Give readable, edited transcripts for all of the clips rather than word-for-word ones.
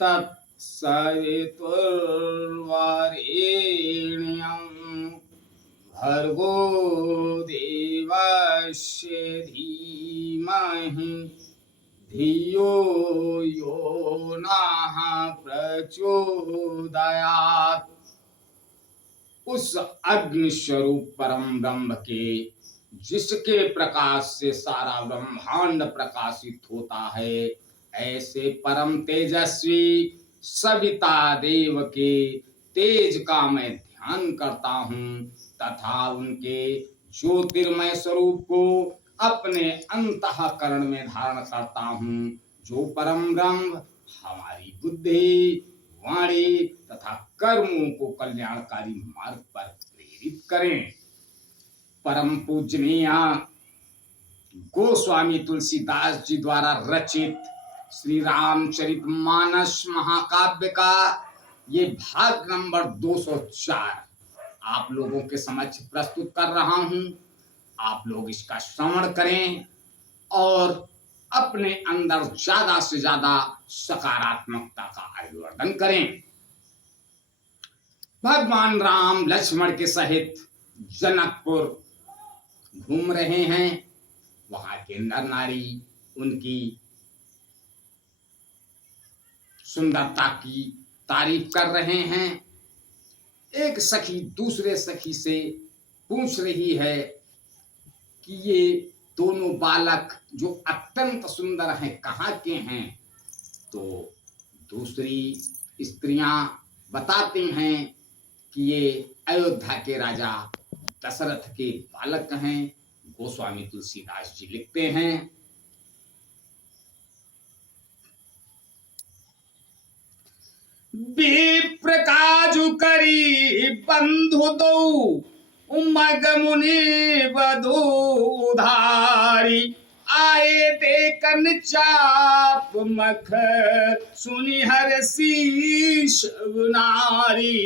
तत्सवितुर्वरेण्यं भर्गो देवस्य धीमहि धियो यो नः प्रचोदयात्। उस अग्नि स्वरूप परम ब्रह्म के, जिसके प्रकाश से सारा ब्रह्मांड प्रकाशित होता है, ऐसे परम तेजस्वी सविता देव के तेज का मैं ध्यान करता हूँ तथा उनके ज्योतिर्मय स्वरूप को अपने अंतःकरण में धारण करता हूँ, जो परम ब्रह्म हमारी बुद्धि, वाणी तथा कर्मों को कल्याणकारी मार्ग पर प्रेरित करें। परम पूजनीय गोस्वामी तुलसीदास जी द्वारा रचित श्री रामचरितमानस महाकाव्य का ये भाग नंबर 204 आप लोगों के समक्ष प्रस्तुत कर रहा हूं। आप लोग इसका श्रवण करें और अपने अंदर ज्यादा से ज्यादा सकारात्मकता का अभिवर्धन करें। भगवान राम लक्ष्मण के सहित जनकपुर घूम रहे हैं। वहां के नर नारी उनकी सुंदरता की तारीफ कर रहे हैं। एक सखी दूसरे सखी से पूछ रही है कि ये दोनों बालक जो अत्यंत सुंदर हैं कहाँ के हैं। तो दूसरी स्त्रियां बताती हैं कि ये अयोध्या के राजा दशरथ के बालक हैं। गोस्वामी तुलसीदास जी लिखते हैं, विप्र काजु करी बंधु दो उमग मुनि वधूधारी आए देखन चाप मख सुनि हर शीश नारी।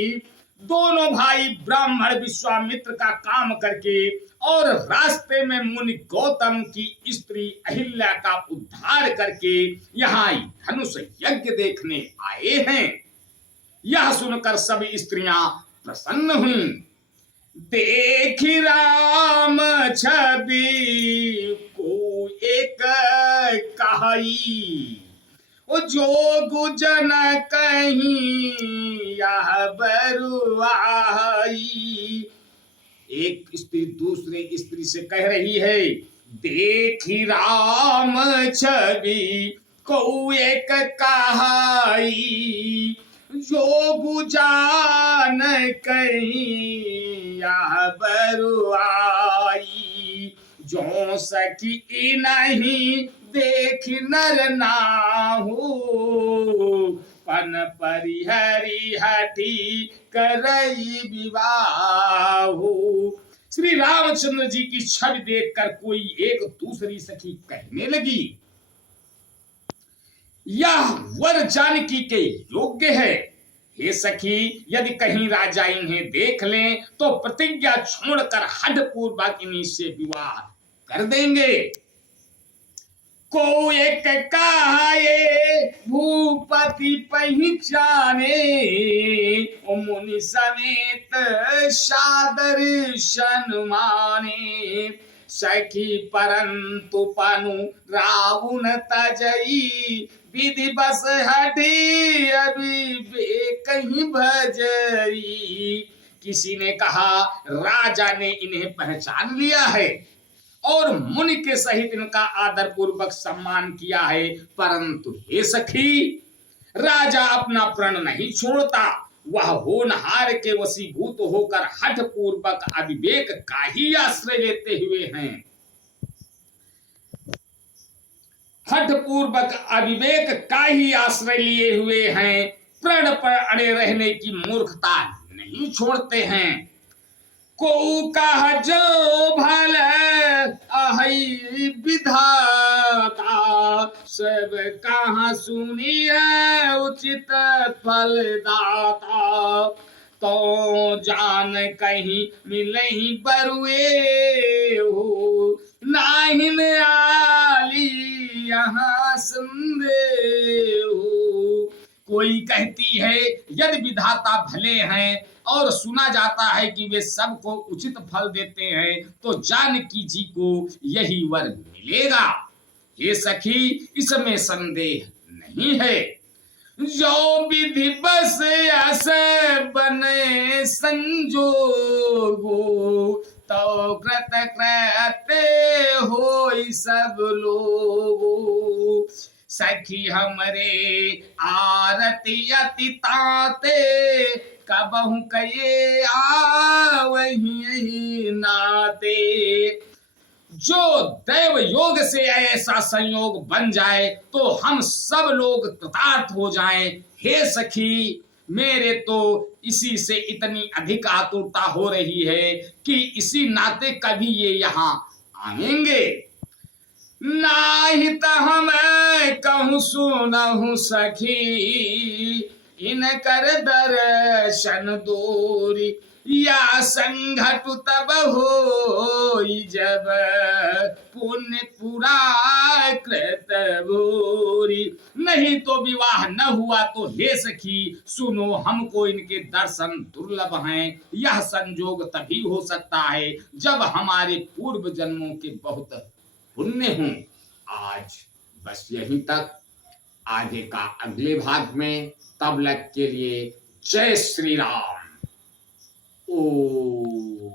दोनों भाई ब्राह्मण विश्वामित्र का काम करके और रास्ते में मुनि गौतम की स्त्री अहिल्या का उद्धार करके यहाँ धनुष यज्ञ देखने आए हैं। यह सुनकर सभी स्त्रियां प्रसन्न हुईं। देखी राम छवि को एक कही ओ जोगु जन कहीं यह बरुआई। एक स्त्री दूसरे स्त्री से कह रही है, देखी राम छवि को एक कहाई जोगु जान कहीं यह बरुआई। जो सकी नहीं देख नर नाहू पन परिहरी हठी करई विवाहू। श्री रामचंद्र जी की छवि देखकर कोई एक दूसरी सखी कहने लगी, यह वर जानकी के योग्य है। हे सखी, यदि कहीं राजा इन्हें देख लें तो प्रतिज्ञा छोड़कर हठ पूर्वक इन्हीं से विवाह कर देंगे। को एक कहाये भूपति पहचाने मुनि समेत सादर सन्माने। सखी परंतु पनु रावण तजई विधि बस हटी अभी कहीं भजई। किसी ने कहा राजा ने इन्हें पहचान लिया है और मुनि के सहित इनका आदर पूर्वक सम्मान किया है, परंतु हे सखी राजा अपना प्रण नहीं छोड़ता। वह होनहार के वशीभूत होकर हठ पूर्वक अविवेक का ही आश्रय लेते हुए हैं। हठ पूर्वक अविवेक का ही आश्रय लिए हुए हैं, प्रण पर अड़े रहने की मूर्खता नहीं छोड़ते हैं। को कह जो भल अहि विधाता सब कहाँ सुनिए उचित फलदाता। तो जान कहीं मिलही बरुए हो नाहिन आली यहाँ संदेह हो। कोई कहती है यदि विधाता भले हैं और सुना जाता है कि वे सबको उचित फल देते हैं, तो जानकी जी को यही वर मिलेगा। ये सखी, इसमें संदेह नहीं है। जो विधि बस अस बने संजोगो, तो कृत कृत्य होई सब लोगो। सखी हमरे आरती अति ताते, कबहु कये आवही नाते। जो दैव योग से ऐसा संयोग बन जाए तो हम सब लोग कृतार्थ हो जाएं। हे सखी, मेरे तो इसी से इतनी अधिक आतुरता हो रही है कि इसी नाते कभी ये यहाँ आएंगे। नाहित हम कहूँ सुनहु सखी, इनकर दर्शन दूरी। या संघट तब हो जब पुण्य पूरा कृत भूरी। नहीं तो विवाह न हुआ तो हे सखी सुनो, हमको इनके दर्शन दुर्लभ हैं। यह संजोग तभी हो सकता है जब हमारे पूर्व जन्मों के बहुत पुण्य हों। आज बस यहीं तक, आगे का अगले भाग में। तब तक के लिए जय श्री राम। ओ